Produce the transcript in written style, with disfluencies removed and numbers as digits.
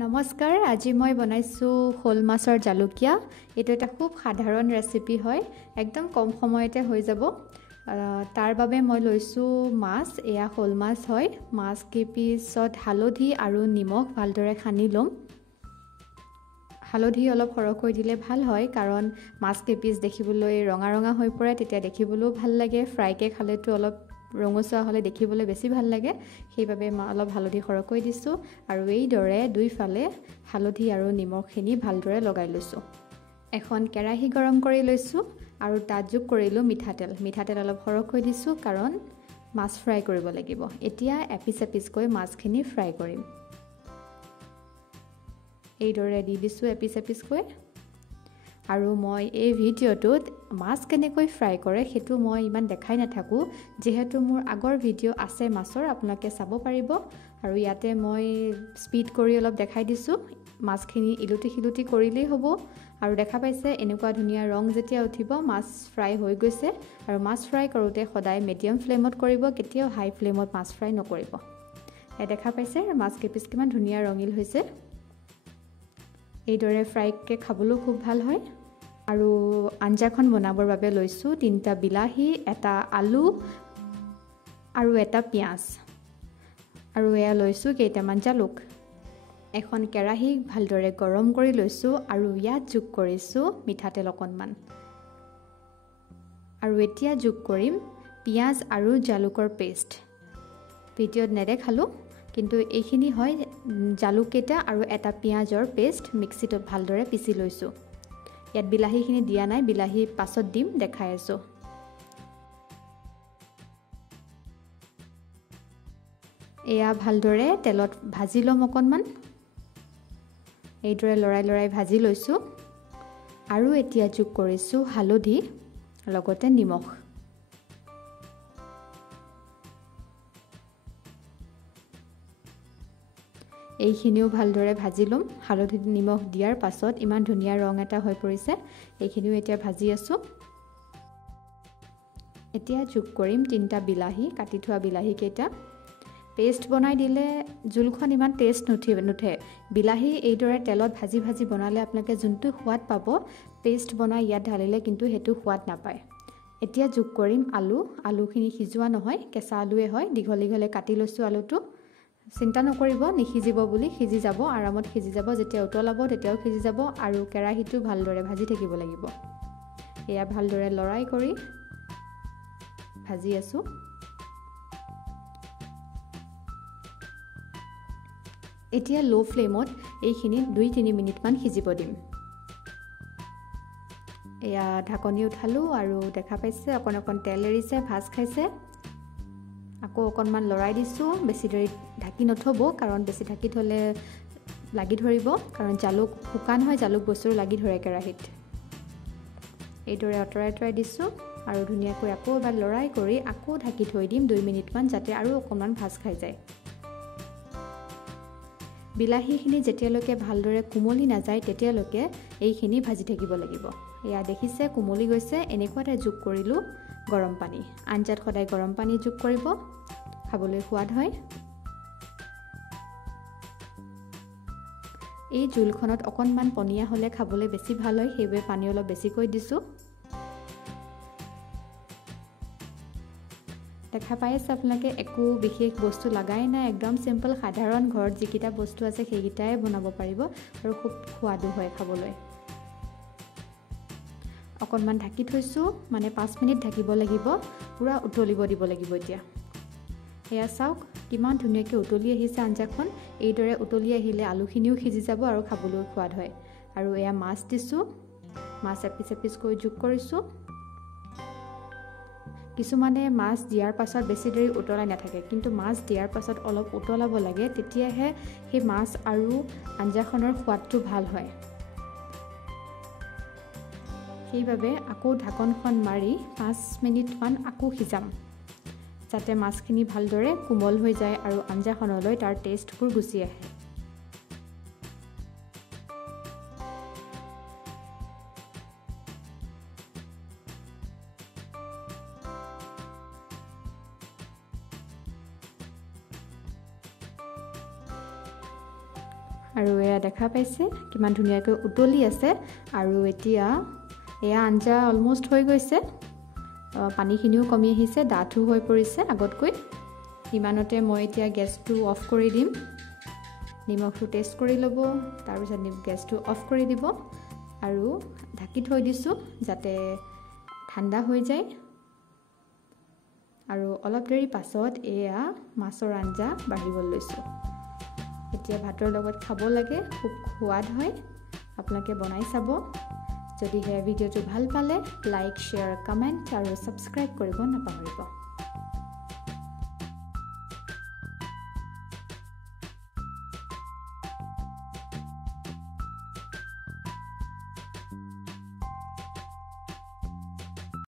নমস্কাৰ আজি মই বনাইছো খোল মাছৰ জালুকিয়া এটো এটা খুব সাধাৰণ ৰেচিপি হয় একদম কম সময়তে হৈ যাব তাৰ বাবে মই লৈছো মাছ এয়া খোল মাছ হয় মাছ কিপিছত হালধি আৰু নিমখ ভালদৰে খানি লম হালধি অলপ সৰহকৈ দিলে ভাল হয় কাৰণ মাছ কিপিছ দেখিবলৈ ৰঙা ৰঙা হৈ পৰে তেতিয়া দেখিবলৈও ভাল লাগে ফ্ৰাইকে খালেতো অলপ ৰঙচুৱা হলে দেখিবলৈ বেছি ভাল লাগে সেইভাবে অলপ হালধি খৰকৈ দিছো আৰু এই দৰে দুই ফালে হালধি আৰু নিমখখিনি ভালদৰে লগাই লৈছো এখন কেৰাহী গৰম কৰি লৈছো আৰু তাত যোগ কৰিলো মিঠাতেল অলপ খৰকৈ দিছো কাৰণ মাছ ফ্ৰাই কৰিব লাগিব এতিয়া এপিছ মাছখিনি ফ্ৰাই কৰিম এই দৰে দি দিছো এপিছ আৰু মই এই ভিডিঅ'টোত মাছ কেনেকৈ ফ্ৰাই কৰে হেতু মই ইমান দেখাই নাথাকো যেহেতু মোৰ আগৰ ভিডিঅ' আছে মাছৰ আপোনালোকে চাব পাৰিব আৰু ইয়াতে মই স্পীড কৰি অলপ দেখাই দিছো মাছখিনি ইলুটি কৰিলেই হ'ব আৰু দেখা পাইছে এনেকুৱা ধুনীয়া ৰং যেতিয়া উঠিব মাছ ফ্ৰাই হৈ গৈছে আৰু মাছ ফ্ৰাই কৰোতে সদায় মিডিয়াম ফ্লেমত কৰিব কেতিয়াও হাই ফ্লেমত মাছ ফ্ৰাই নকৰিব এই দেখা পাইছে মাছ কেপিছ কিমান ধুনীয়া ৰঙিল হৈছে এই দৰে ফ্ৰাইকে খাবলৈ খুব ভাল হয় আৰু আঞ্জাখন বনাবৰ বাবে লৈছো তিনটা বিলাহী এটা আলু আৰু এটা পিয়াজ আৰু এয়া লৈছো কেইটামান জালুক এখন কেৰাহী ভালদৰে গৰম কৰি লৈছো আৰু ইয়াত যোগ কৰিছো মিঠাতেল অকণমান আৰু এতিয়া যোগ কৰিম পিয়াজ আৰু জালুকৰ পেষ্ট ভিডিঅ'ত নেদেখালো কিন্তু এইখিনি হয় জালুক কেটা আৰু এটা পিয়াজৰ পেষ্ট মিক্সিত ভালদৰে পিছি লৈছো ইয়াত বিলাহীখিনি দিয়া নাই বিলাহী পাছত দিম দেখাই আছো এয়া ভালদৰে তেলত ভাজি লম অকণমান এই দৰে লৰাই ভাজি লৈছো আৰু এতিয়া যোগ কৰিছো হালধি লগতে নিমখ এইখিনিও ভালদৰে ভাজি লম হালধি নিমখ দিয়াৰ পাছত ইমান ধুনীয়া ৰং এটা হৈ পৰিছে এইখিনিও এতিয়া ভাজি আছো এতিয়া যোগ কৰিম তিনটা বিলাহী কাটি থোৱা বিলাহী কেইটা পেষ্ট বনাই দিলে জুলখন ইমান টেষ্ট নুঠে বিলাহী এই দৰে তেলত ভাজি বনালে আপোনালোকে যোনটো সোৱাদ পাব পেষ্ট বনাই ইয়াত ঢালিলে কিন্তু হেতু সোৱাদ নাপায় এতিয়া যোগ কৰিম আলুখিনি সিজোৱা নহয় কেঁচা আলুৱে হয় দীঘলে কাটি লৈছো আলুটো চিন্তা নকৰিব নিখিজিব বুলি সিজি যাব আৰামত সিজি যাব যেতিয়া উতলাব তেতিয়াও সিজি যাব আৰু কেৰাহীটো ভালদৰে ভাজি থাকিব লাগিব এয়া ভালদৰে লৰাই কৰি ভাজি আছো এতিয়া লো ফ্লেমত এইখিনি 2-3 মিনিট মান সিজিব দিম এয়া ঢাকনি উঠালো আৰু দেখা পাইছে অকণ তেল এৰিছে ভাজ খাইছে আকৌ অকণমান লৰাই দিছো বেছি দেৰি ঢাকি নথব কাৰণ বেছি ঢাকি থলে লাগি ধৰিব কাৰণ জালুক শুকান হয় জালুক বস্তু লাগি ধৰে কেৰাহীত এই দৰে অতৰাই দিছো আৰু ধুনীয়াকৈ আকৌ এবাৰ লৰাই কৰি আকৌ ঢাকি থৈ দিম 2 মিনিট মান যাতে আৰু অকণমান ভাজ খাই যায় বিলাহীখিনি যেতিয়ালৈকে ভালদৰে কুমলি নাযায় তেতিয়ালৈকে এইখিনি ভাজি থাকিব লাগিব এয়া দেখিছে কুমলি গৈছে এনেকুৱাতে যোগ কৰিলো গৰম পানী আঞ্জাত সদায় গৰম পানী যোগ কৰিব খাবলৈ সোৱাদ হয় এই জুলখনত অকণমান পনিয়া হলে খাবলৈ বেছি ভাল হয় সেইবে পানী অলপ বেছিকৈ দিছো দেখা পাইছে আপোনালোকে একো বিশেষ বস্তু লাগাই নাই একদম সিম্পল সাধাৰণ ঘৰত যিকিটা বস্তু আছে সেইকিটাই বনাব পাৰিব আৰু খুব সোৱাদো হয় খাবলৈ অকণমান ঢাকি থৈছো মানে 5 মিনিট ঢাকিব লাগিব পুৰা উতলিব দিব লাগিব এতিয়া এয়া চাওক কিমান ধুনীয়াকৈ উতলি আহিছে আঞ্জাখন এই দৰে উতলি আহিলে আলুখিনিও সিজি যাব আৰু খাবলৈ সোৱাদ হয় আৰু এয়া মাছ দিছো মাছ এপিছ কৰি যোগ কৰিছো কিছুমানে মাছ দিয়াৰ পাছত বেছি দেৰি উতলাই নাথাকে কিন্তু মাছ দিয়াৰ পাছত অলপ উতলাব লাগে তেতিয়াহে সেই মাছ আৰু আঞ্জাখনৰ সোৱাদটো ভাল হয় সেইভাবে আকৌ ঢাকনখন মাৰি 5 মিনিট মান আকৌ সিজাম যাতে মাছখিনি ভালদৰে কোমল হৈ যায় আৰু আঞ্জাখনলৈ তাৰ টেষ্টবোৰ গুচি আহে আৰু এয়া দেখা পাইছে কিমান ধুনীয়াকৈ উতলি আছে আৰু এতিয়া এয়া আঞ্জা অলমোষ্ট হৈ গৈছে পানীখিনিও কমি আহিছে ডাঠো হৈ পৰিছে আগতকৈ ইমানতে মই এতিয়া গেছটো অফ কৰি দিম নিমখটো টেষ্ট কৰি ল'ব তাৰপিছত গেছটো অফ কৰি দিব আৰু ঢাকি থৈ দিছোঁ যাতে ঠাণ্ডা হৈ যায় আৰু অলপ দেৰি পাছত এয়া মাছৰ আঞ্জা বাঢ়িব লৈছোঁ এতিয়া ভাতৰ লগত খাব লাগে খুব সোৱাদ হয় আপোনালোকে বনাই চাব যদিহে ভিডিঅ'টো ভাল পালে লাইক শ্বেয়াৰ কমেণ্ট আৰু ছাবস্ক্ৰাইব কৰিব নাপাহৰিব